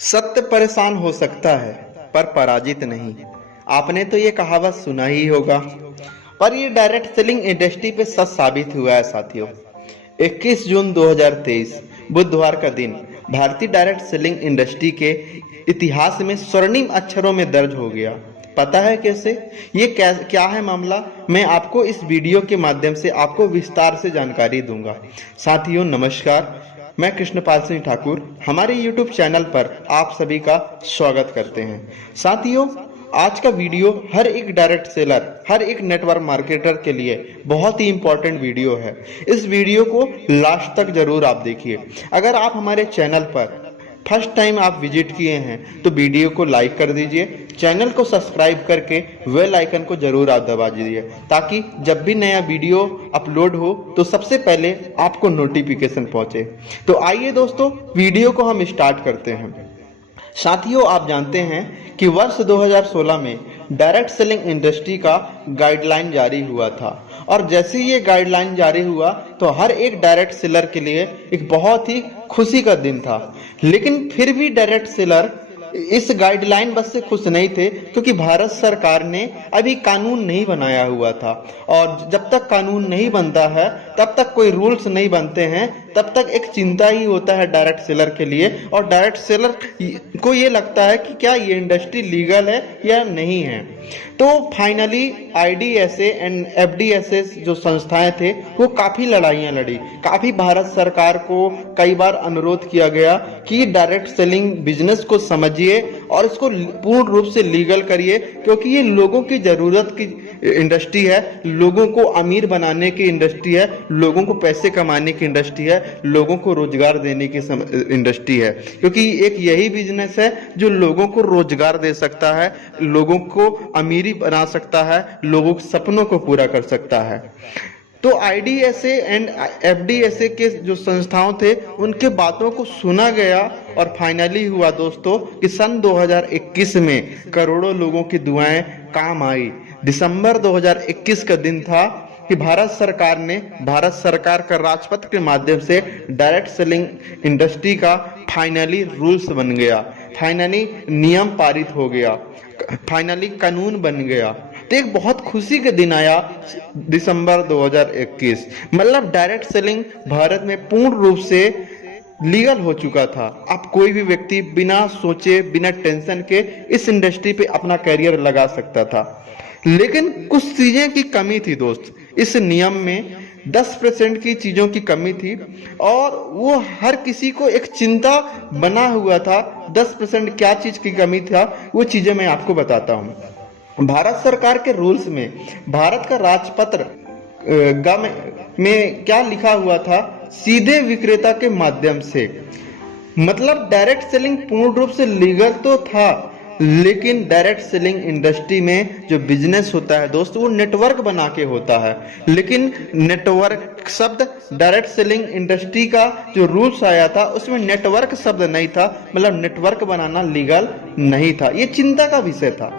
सत्य परेशान हो सकता है पर पराजित नहीं। आपने तो ये कहावत सुना ही होगा, पर ये डायरेक्ट सेलिंग इंडस्ट्री पे सच साबित हुआ है साथियों। 21 जून 2023 बुधवार का दिन भारतीय डायरेक्ट सेलिंग इंडस्ट्री के इतिहास में स्वर्णिम अक्षरों में दर्ज हो गया। पता है कैसे? ये क्या है मामला, मैं आपको इस वीडियो के माध्यम से आपको विस्तार से जानकारी दूंगा। साथियों नमस्कार, मैं कृष्णपाल सिंह ठाकुर हमारे YouTube चैनल पर आप सभी का स्वागत करते हैं। साथियों, आज का वीडियो हर एक डायरेक्ट सेलर, हर एक नेटवर्क मार्केटर के लिए बहुत ही इंपॉर्टेंट वीडियो है। इस वीडियो को लास्ट तक जरूर आप देखिए। अगर आप हमारे चैनल पर फर्स्ट टाइम आप विजिट किए हैं तो वीडियो को लाइक कर दीजिए, चैनल को सब्सक्राइब करके बेल आइकन को जरूर आप दबा दीजिए, ताकि जब भी नया वीडियो अपलोड हो तो सबसे पहले आपको नोटिफिकेशन पहुंचे। तो आइए दोस्तों, वीडियो को हम स्टार्ट करते हैं। साथियों, आप जानते हैं कि वर्ष 2016 में डायरेक्ट सेलिंग इंडस्ट्री का गाइडलाइन जारी हुआ था, और जैसे ये गाइडलाइन जारी हुआ तो हर एक डायरेक्ट सेलर के लिए एक बहुत ही खुशी का दिन था। लेकिन फिर भी डायरेक्ट सेलर इस गाइडलाइन बस से खुश नहीं थे, क्योंकि भारत सरकार ने अभी कानून नहीं बनाया हुआ था, और जब तक कानून नहीं बनता है, तब तक कोई रूल्स नहीं बनते हैं, तब तक एक चिंता ही होता है डायरेक्ट सेलर के लिए। और डायरेक्ट सेलर को ये लगता है कि क्या ये इंडस्ट्री लीगल है या नहीं है। तो फाइनली IDSA एंड FDSA जो संस्थाएं थे वो काफी लड़ाइयां लड़ी, काफी भारत सरकार को कई बार अनुरोध किया गया कि डायरेक्ट सेलिंग बिजनेस को समझिए और इसको पूर्ण रूप से लीगल करिए, क्योंकि ये लोगों की जरूरत की इंडस्ट्री है, लोगों को अमीर बनाने की इंडस्ट्री है, लोगों को पैसे कमाने की इंडस्ट्री है, लोगों को रोजगार देने की इंडस्ट्री है। क्योंकि एक यही बिजनेस है जो लोगों को रोजगार दे सकता है, लोगों को अमीरी बना सकता है, लोगों के सपनों को पूरा कर सकता है। तो IDSA एंड FDSA के जो संस्थाओं थे उनके बातों को सुना गया, और फाइनली हुआ दोस्तों कि सन 2021 में करोड़ों लोगों की दुआएं काम आई। दिसंबर 2021 का दिन था कि भारत सरकार का राजपत्र के माध्यम से डायरेक्ट सेलिंग इंडस्ट्री का फाइनली रूल्स बन गया, फाइनली नियम पारित हो गया, फाइनली कानून बन गया। तो एक बहुत खुशी के दिन आया दिसंबर 2021। मतलब डायरेक्ट सेलिंग भारत में पूर्ण रूप से लीगल हो चुका था। अब कोई भी व्यक्ति बिना सोचे, बिना टेंशन के इस इंडस्ट्री पे अपना करियर लगा सकता था। लेकिन कुछ चीजें की कमी थी दोस्त, इस नियम में 10% की चीजों की कमी थी, और वो हर किसी को एक चिंता बना हुआ था। 10% क्या चीज की कमी था, वो चीजें मैं आपको बताता हूँ। भारत सरकार के रूल्स में भारत का राजपत्र में क्या लिखा हुआ था, सीधे विक्रेता के माध्यम से। मतलब डायरेक्ट सेलिंग पूर्ण रूप से लीगल तो था, लेकिन डायरेक्ट सेलिंग इंडस्ट्री में जो बिजनेस होता है दोस्तों, वो नेटवर्क बना के होता है। लेकिन नेटवर्क शब्द डायरेक्ट सेलिंग इंडस्ट्री का जो रूल्स आया था उसमें नेटवर्क शब्द नहीं था, मतलब नेटवर्क बनाना लीगल नहीं था। ये चिंता का विषय था,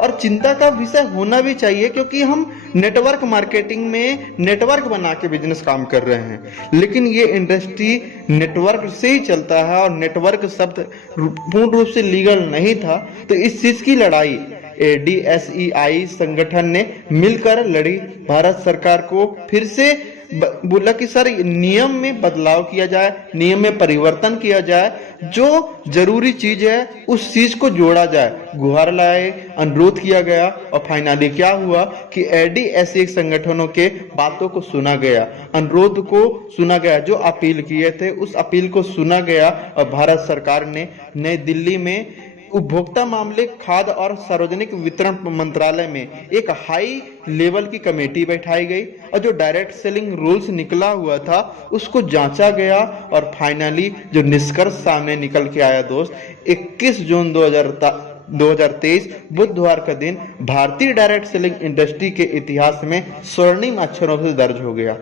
और चिंता का विषय होना भी चाहिए, क्योंकि हम नेटवर्क मार्केटिंग में नेटवर्क बना के बिजनेस काम कर रहे हैं। लेकिन ये इंडस्ट्री नेटवर्क से ही चलता है, और नेटवर्क शब्द पूर्ण रूप से लीगल नहीं था। तो इस चीज की लड़ाई DSEI संगठन ने मिलकर लड़ी। भारत सरकार को फिर से बोला कि सर नियम में बदलाव किया जाए, नियम में परिवर्तन किया जाए, जो जरूरी चीज है उस चीज को जोड़ा जाए। गुहार लाए, अनुरोध किया गया, और फाइनली क्या हुआ कि IDSA संगठनों के बातों को सुना गया, अनुरोध को सुना गया, जो अपील किए थे उस अपील को सुना गया। और भारत सरकार ने नई दिल्ली में उपभोक्ता मामले, खाद्य और सार्वजनिक वितरण मंत्रालय में एक हाई लेवल की कमेटी बैठाई गई, और जो डायरेक्ट सेलिंग रूल्स निकला हुआ था उसको जांचा गया, और फाइनली जो निष्कर्ष सामने निकल के आया दोस्त, 21 जून 2023 बुधवार का दिन भारतीय डायरेक्ट सेलिंग इंडस्ट्री के इतिहास में स्वर्णिम अक्षरों से दर्ज हो गया।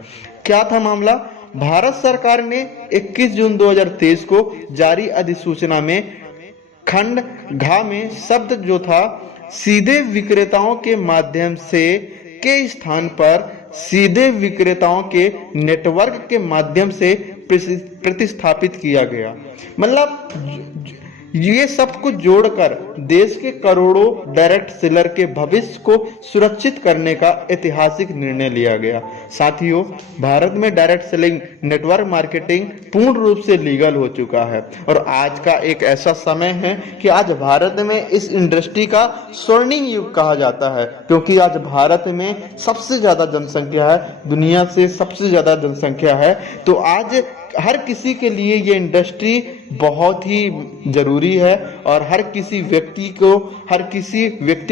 क्या था मामला? भारत सरकार ने 21 जून 2023 को जारी अधिसूचना में खंड घ में शब्द जो था सीधे विक्रेताओं के माध्यम से के स्थान पर सीधे विक्रेताओं के नेटवर्क के माध्यम से प्रतिस्थापित किया गया। मतलब ये सब कुछ जोड़कर देश के करोड़ों डायरेक्ट सेलर के भविष्य को सुरक्षित करने का ऐतिहासिक निर्णय लिया गया। साथियों, भारत में डायरेक्ट सेलिंग नेटवर्क मार्केटिंग पूर्ण रूप से लीगल हो चुका है और आज का एक ऐसा समय है कि आज भारत में इस इंडस्ट्री का स्वर्णिम युग कहा जाता है, क्योंकि आज भारत में सबसे ज्यादा जनसंख्या है, दुनिया से सबसे ज्यादा जनसंख्या है। तो आज हर किसी के लिए ये इंडस्ट्री बहुत ही जरूरी है और हर किसी व्यक्ति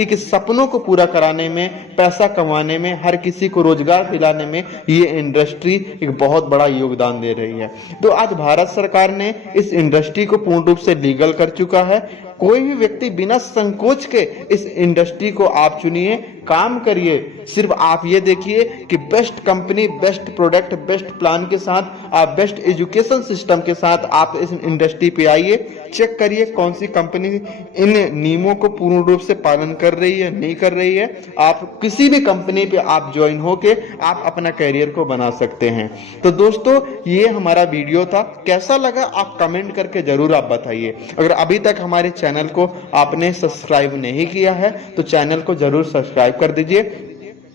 के सपनों को पूरा कराने में, पैसा कमाने में, हर किसी को रोजगार दिलाने में ये इंडस्ट्री एक बहुत बड़ा योगदान दे रही है। तो आज भारत सरकार ने इस इंडस्ट्री को पूर्ण रूप से लीगल कर चुका है। कोई भी व्यक्ति बिना संकोच के इस इंडस्ट्री को आप चुनिए, काम करिए। सिर्फ आप ये देखिए कि best company, best product, best plan के साथ, आप बेस्ट एजुकेशन सिस्टम के साथ आप इस इंडस्ट्री पे आइए। चेक करिए कौन सी कंपनी इन नियमों को पूर्ण रूप से पालन कर रही है, नहीं कर रही है। आप किसी भी कंपनी पे आप ज्वाइन होके आप अपना करियर को बना सकते हैं। तो दोस्तों, ये हमारा वीडियो था, कैसा लगा आप कमेंट करके जरूर आप बताइए। अगर अभी तक हमारे चैनल को आपने सब्सक्राइब नहीं किया है तो चैनल को जरूर सब्सक्राइब कर दीजिए,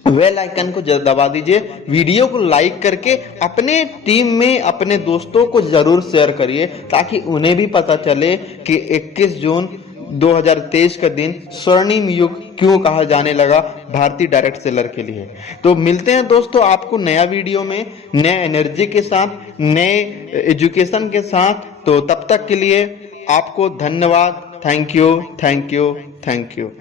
बेल आइकन को दबा दीजिए, वीडियो को लाइक करके अपने टीम में अपने दोस्तों को जरूर शेयर करिए ताकि उन्हें भी पता चले कि 21 जून 2023 का दिन स्वर्णिम युग क्यों कहा जाने लगा भारतीय डायरेक्ट सेलर के लिए। तो मिलते हैं दोस्तों आपको नया वीडियो में, नए एनर्जी के साथ, नए एजुकेशन के साथ। तो तब तक के लिए आपको धन्यवाद। Thank you, thank you, thank you.